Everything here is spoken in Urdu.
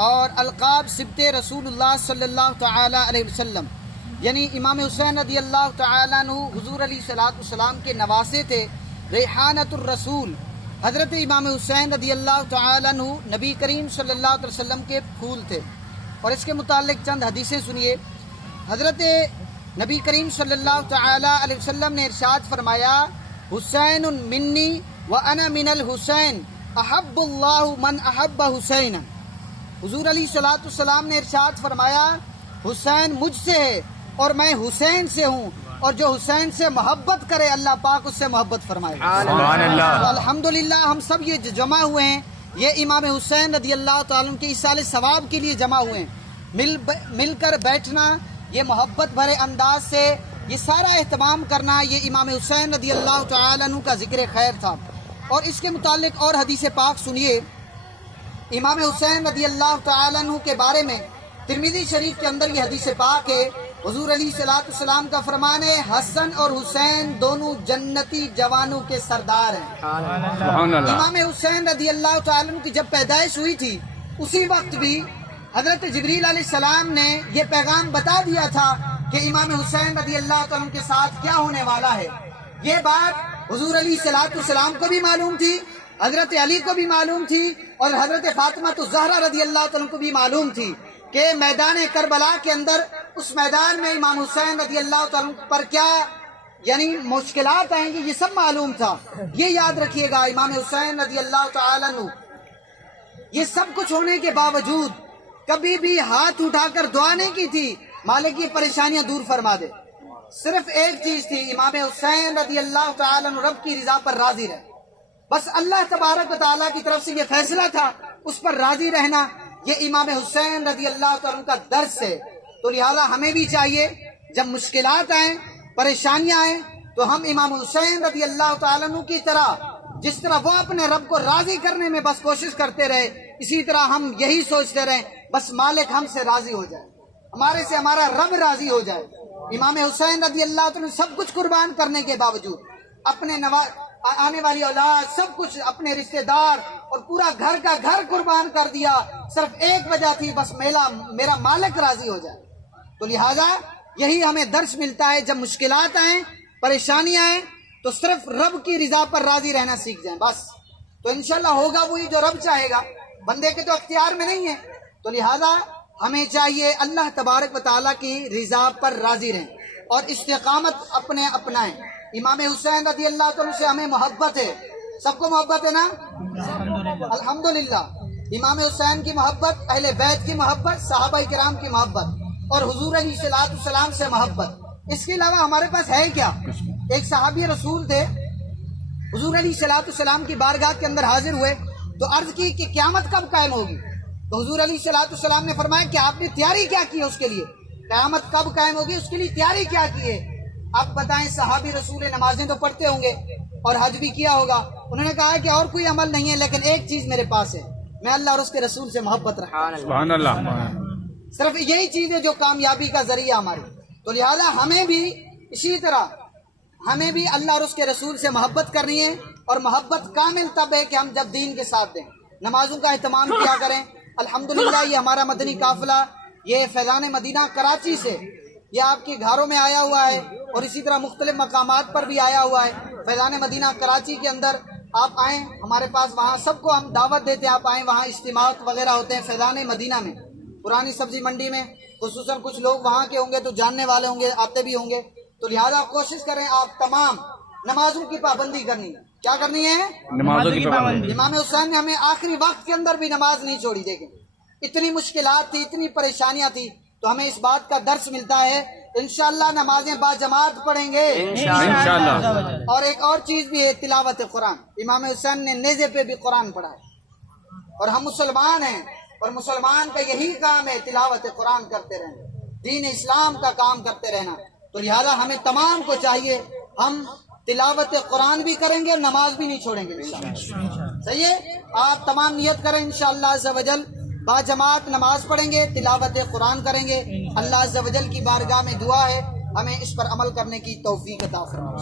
اور القاب سبت رسول اللہ صلی اللہ تعالی علیہ وسلم، یعنی امام حسین رضی اللہ تعالیٰ عنہ حضور علیہ صلاۃ والسلام کے نواسے تھے۔ ریحانۃ الرسول، حضرت امام حسین رضی اللہ تعالیٰ عنہ نبی کریم صلی اللہ علیہ وسلم کے پھول تھے۔ اور اس کے متعلق چند حدیثیں سنیے۔ حضرت نبی کریم صلی اللہ تعالیٰ علیہ وسلم نے ارشاد فرمایا، حسین منی وانا من الحسین احب اللہ من احب حسین۔ حضور علیہ صلاۃ والسلام نے ارشاد فرمایا، حسین مجھ سے ہے اور میں حسین سے ہوں، اور جو حسین سے محبت کرے اللہ پاک اس سے محبت فرمائے۔ سبحان اللہ۔ الحمدللہ ہم سب یہ جمع ہوئے ہیں، یہ امام حسین رضی اللہ تعالیٰ عنہ کے ایصال ثواب کے لیے جمع ہوئے ہیں۔ مل کر بیٹھنا، یہ محبت بھرے انداز سے یہ سارا اہتمام کرنا، یہ امام حسین رضی اللہ تعالیٰ عنہ کا ذکر خیر تھا۔ اور اس کے متعلق اور حدیث پاک سنیے۔ امام حسین رضی اللہ تعالیٰ عنہ کے بارے میں ترمذی شریف کے اندر یہ حدیث پاک ہے، حضور علیہ صلاۃ والسلام کا فرمان ہے، حسن اور حسین دونوں جنتی جوانوں کے سردار ہیں۔ سبحان اللہ۔ امام حسین رضی اللہ تعالیٰ عنہ کی جب پیدائش ہوئی تھی اسی وقت بھی حضرت جبریل علیہ السلام نے یہ پیغام بتا دیا تھا کہ امام حسین رضی اللہ تعالیٰ عنہ کے ساتھ کیا ہونے والا ہے۔ یہ بات حضور علیہ صلاۃ والسلام کو بھی معلوم تھی، حضرت علی کو بھی معلوم تھی، اور حضرت فاطمہ الزہرا رضی اللہ تعالیٰ عنہ کو بھی معلوم تھی کہ میدان کربلا کے اندر اس میدان میں امام حسین رضی اللہ تعالیٰ عنہ پر کیا یعنی مشکلات آئیں گی، یہ سب معلوم تھا۔ یہ یاد رکھیے گا، امام حسین رضی اللہ تعالیٰ عنہ یہ سب کچھ ہونے کے باوجود کبھی بھی ہاتھ اٹھا کر دعا نہیں کی تھی مالک یہ پریشانیاں دور فرما دے۔ صرف ایک چیز تھی، امام حسین رضی اللہ تعالیٰ عنہ رب کی رضا پر راضی رہے، بس اللہ تبارک و تعالیٰ کی طرف سے یہ فیصلہ تھا، اس پر راضی رہنا، یہ امام حسین رضی اللہ تعالیٰ عنہ کا درس ہے۔ تو لہذا ہمیں بھی چاہیے جب مشکلات آئیں، پریشانیاں آئیں، تو ہم امام حسین رضی اللہ تعالیٰ عنہ کی طرح جس طرح وہ اپنے رب کو راضی کرنے میں بس کوشش کرتے رہے، اسی طرح ہم یہی سوچتے رہیں بس مالک ہم سے راضی ہو جائے، ہمارے سے ہمارا رب راضی ہو جائے۔ امام حسین رضی اللہ تعالیٰ عنہ سب کچھ قربان کرنے کے باوجود اپنے آنے والی اولاد، سب کچھ، اپنے رشتہ دار اور پورا گھر کا گھر قربان کر دیا، صرف ایک وجہ تھی، بس میرا مالک راضی ہو جائے۔ تو لہذا یہی ہمیں درس ملتا ہے، جب مشکلات آئیں، پریشانیاں آئیں، تو صرف رب کی رضا پر راضی رہنا سیکھ جائیں بس، تو انشاءاللہ ہوگا وہی جو رب چاہے گا، بندے کے تو اختیار میں نہیں ہے۔ تو لہذا ہمیں چاہیے اللہ تبارک و تعالیٰ کی رضا پر راضی رہیں اور استقامت اپنے اپنائیں۔ امام حسین رضی اللہ تعالیٰ سے ہمیں محبت ہے، سب کو محبت ہے نا؟ الحمدللہ امام حسین کی محبت، اہل بیت کی محبت، صحابہ کرام کی محبت، اور حضور علیہ صلاۃ والسلام سے محبت، اس کے علاوہ ہمارے پاس ہے کیا؟ ایک صحابی رسول تھے، حضور علیہ صلاۃ والسلام کی بارگاہ کے اندر حاضر ہوئے تو عرض کی کہ قیامت کب قائم ہوگی؟ تو حضور علیہ صلاۃ والسلام نے فرمایا کہ آپ نے تیاری کیا کی ہے اس کے لیے؟ قیامت کب قائم ہوگی اس کے لیے تیاری کیا کی ہے؟ آپ بتائیں، صحابی رسول نمازیں تو پڑھتے ہوں گے اور حج بھی کیا ہوگا، انہوں نے کہا کہ اور کوئی عمل نہیں ہے لیکن ایک چیز میرے پاس ہے، میں اللہ اور اس کے رسول سے محبت رکھتا ہوں۔ سبحان اللہ۔ صرف یہی چیز ہے جو کامیابی کا ذریعہ ہماری۔ تو لہذا ہمیں بھی اسی طرح ہمیں بھی اللہ اور اس کے رسول سے محبت کرنی ہے، اور محبت کامل تب ہے کہ ہم جب دین کے ساتھ دیں، نمازوں کا اہتمام کیا کریں۔ الحمدللہ یہ ہمارا مدنی قافلہ یہ فیضان مدینہ کراچی سے یہ آپ کے گھروں میں آیا ہوا ہے، اور اسی طرح مختلف مقامات پر بھی آیا ہوا ہے۔ فیضان مدینہ کراچی کے اندر آپ آئیں ہمارے پاس، وہاں سب کو ہم دعوت دیتے ہیں، آپ آئیں، وہاں اجتماعات وغیرہ ہوتے ہیں فیضان مدینہ میں، پرانی سبزی منڈی میں، خصوصاً کچھ لوگ وہاں کے ہوں گے تو جاننے والے ہوں گے، آتے بھی ہوں گے۔ تو لہذا کوشش کریں آپ تمام نمازوں کی پابندی کرنی ہے۔ کیا کرنی ہے؟ نمازوں کی پابندی۔ امام حسین نے ہمیں آخری وقت کے اندر بھی نماز نہیں چھوڑی۔ دیکھیں اتنی مشکلات تھی، اتنی پریشانیاں تھی، تو ہمیں اس بات کا درس ملتا ہے انشاءاللہ نمازیں باجماعت پڑھیں گے انشاءاللہ۔ اور ایک اور چیز بھی ہے، تلاوت قرآن۔ امام حسین نے نیزے پہ بھی قرآن پڑھا ہے، اور ہم مسلمان ہیں، اور مسلمان کا یہی کام ہے تلاوت قرآن کرتے رہنا، دین اسلام کا کام کرتے رہنا۔ تو لہذا ہمیں تمام کو چاہیے ہم تلاوت قرآن بھی کریں گے اور نماز بھی نہیں چھوڑیں گے انشاءاللہ۔ صحیح ہے؟ آپ تمام نیت کریں انشاءاللہ عز و جل، باجماعت نماز پڑھیں گے، تلاوت قرآن کریں گے۔ اللہ عز و جل کی بارگاہ میں دعا ہے ہمیں اس پر عمل کرنے کی توفیق عطا فرمائے۔